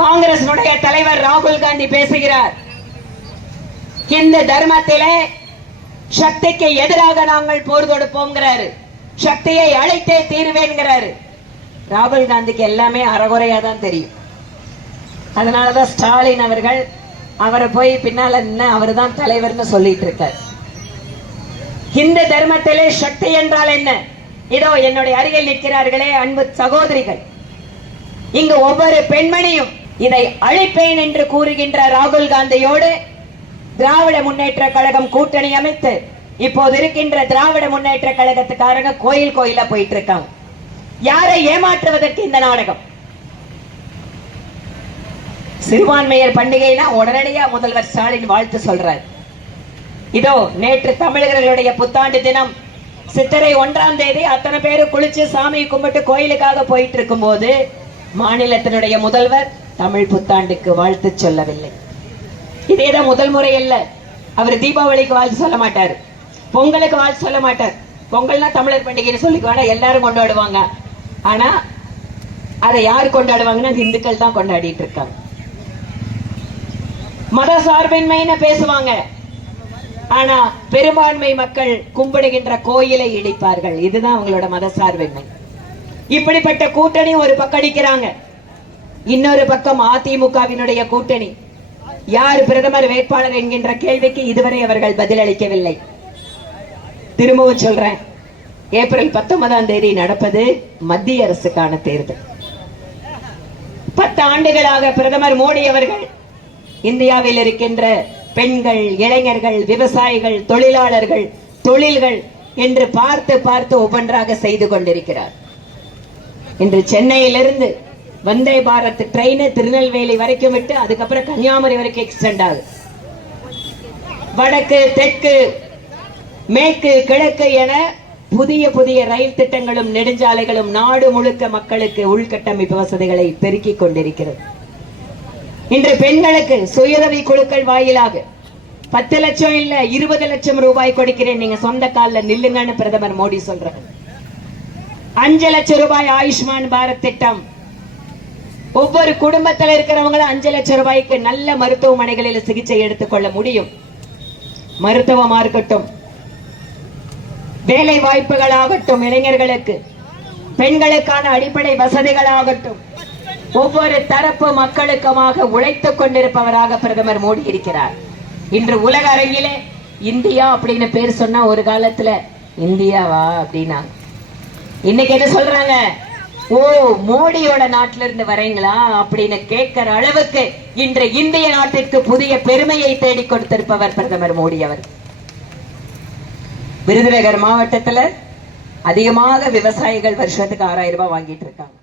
காங்கிரஸ் தலைவர் ராகுல் காந்தி பேசுகிறார். இந்த தர்மத்திலே சக்திக்கு எதிராக நாங்கள் போர் தொடுப்போம்ங்கிறாரு. சக்தியை அழைத்தே தீர்வேன்கிறாரு. ராகுல் காந்திக்கு எல்லாமே அறகுறையா தான் தெரியும். அதனாலதான் ஸ்டாலின் அவர்கள் அவரை போய் பின்னால அவரு தான் தலைவர்னு சொல்லிட்டு இருக்கார். இந்த தர்மத்திலே சக்தி என்றால் என்ன? இதோ என்னுடைய அருகில் நிற்கிறார்களே அன்பு சகோதரிகள், இங்கு ஒவ்வொரு பெண்மணியும் இதை அழிப்பேன் என்று கூறுகின்ற ராகுல் காந்தியோடு திராவிட முன்னேற்ற கழகம் கூட்டணி அமைத்து இப்போது இருக்கின்ற திராவிட முன்னேற்ற கழகத்துக்காரங்க கோயில் கோயிலா போயிட்டு இருக்காங்க. யாரை ஏமாற்றுவதற்கு இந்த நாடகம்? சிறுபான்மையர் பண்டிகைனா உடனடியா முதல்வர் ஸ்டாலின் வாழ்த்து சொல்றார். இதோ நேற்று தமிழர்களுடைய புத்தாண்டு தினம் சித்திரை 1ஆம் தேதி அத்தனை பேரு குளிச்சு சாமி கும்பிட்டு கோயிலுக்காக போயிட்டு இருக்கும் போது மாநிலத்தினுடைய முதல்வர் தமிழ் புத்தாண்டுக்கு வாழ்த்து சொல்லவில்லை. இதேதான் முதல் முறை இல்ல. அவர் தீபாவளிக்கு வாழ்த்து சொல்ல மாட்டார், பொங்கலுக்கு வாழ்த்து சொல்ல மாட்டார். பொங்கல்னா தமிழர் பண்டிகைன்னு சொல்லிக்குவாங்க, எல்லாரும் கொண்டாடுவாங்க. ஆனா அதை யார் கொண்டாடுவாங்கன்னா இந்துக்கள் தான் கொண்டாடிட்டு இருக்காங்க. மத சார்பின்மைன்னு பேசுவாங்க, ஆனா பெரும்பான்மை மக்கள் கும்பிடுகின்ற கோயிலை இடிப்பார்கள். இதுதான் அவங்களோட மத சார்பின்மை. இப்படிப்பட்ட கூட்டணி ஒரு பக்கம் அடிக்கிறாங்க, இன்னொரு பக்கம் அதிமுகவினுடைய கூட்டணி. யார் பிரதமர் வேட்பாளர் என்கின்ற கேள்விக்கு இதுவரை அவர்கள் பதிலளிக்கவில்லை. திரும்பவும் சொல்றேன், ஏப்ரல் 19ஆம் தேதி நடப்பது மத்திய அரசுக்கான தேர்தல். 10 ஆண்டுகளாக பிரதமர் மோடி அவர்கள் இந்தியாவில் இருக்கின்ற பெண்கள், இளைஞர்கள், விவசாயிகள், தொழிலாளர்கள், தொழில்கள் என்று பார்த்து பார்த்து ஒவ்வொன்றாக செய்து கொண்டிருக்கிறார். இன்று சென்னையிலிருந்து வந்தே பாரத் ட்ரெயின் திருநெல்வேலி வரைக்கும் விட்டு அதுக்கப்புறம் கன்னியாகுமரி வரைக்கும் எக்ஸ்டெண்ட் ஆகுது. வடக்கு, தெற்கு, மேற்கு, கிழக்கு என புதிய புதிய ரயில் திட்டங்களும் நெடுஞ்சாலைகளும் நாடு முழுக்க மக்களுக்கு உள்கட்டமைப்பு வசதிகளை பெருக்கிக் கொண்டிருக்கிறது. இன்று பெண்களுக்கு சுயஉதவி குழுக்கள் வாயிலாக 10 லட்சம் இல்ல 20 லட்சம் ரூபாய் கொடுக்கிறேன், நீங்க சொந்த காலில் நில்லுங்கன்னு பிரதமர் மோடி சொல்றாரு. 5 லட்சம் ரூபாய் ஆயுஷ்மான் பாரத் திட்டம். ஒவ்வொரு குடும்பத்தில் இருக்கிறவங்களும் 5 லட்சம் ரூபாய்க்கு நல்ல மருத்துவமனைகளில் சிகிச்சை எடுத்துக்கொள்ள முடியும். மருத்துவமா இருக்கட்டும், வேலை வாய்ப்புகளாகட்டும், இளைஞர்களுக்கு பெண்களுக்கான அடிப்படை வசதிகளாகட்டும், ஒவ்வொரு தரப்பு மக்களுக்குமாக உழைத்துக் கொண்டிருப்பவராக பிரதமர் மோடி இருக்கிறார். இன்று உலக அரங்கிலே இந்தியா அப்படின்னு பேர் சொன்னா ஒரு காலத்துல இந்தியாவா அப்படின்னா, இன்னைக்கு என்ன சொல்றாங்க? ஓ, மோடியோட நாட்டில இருந்து வரீங்களா அப்படின்னு கேட்கிற அளவுக்கு இன்று இந்திய நாட்டிற்கு புதிய பெருமையை தேடி கொடுத்திருப்பவர் பிரதமர் மோடி அவர். விருதுநகர் மாவட்டத்துல அதிகமாக விவசாயிகள் வருஷத்துக்கு 6000 ரூபாய் வாங்கிட்டு இருக்காங்க.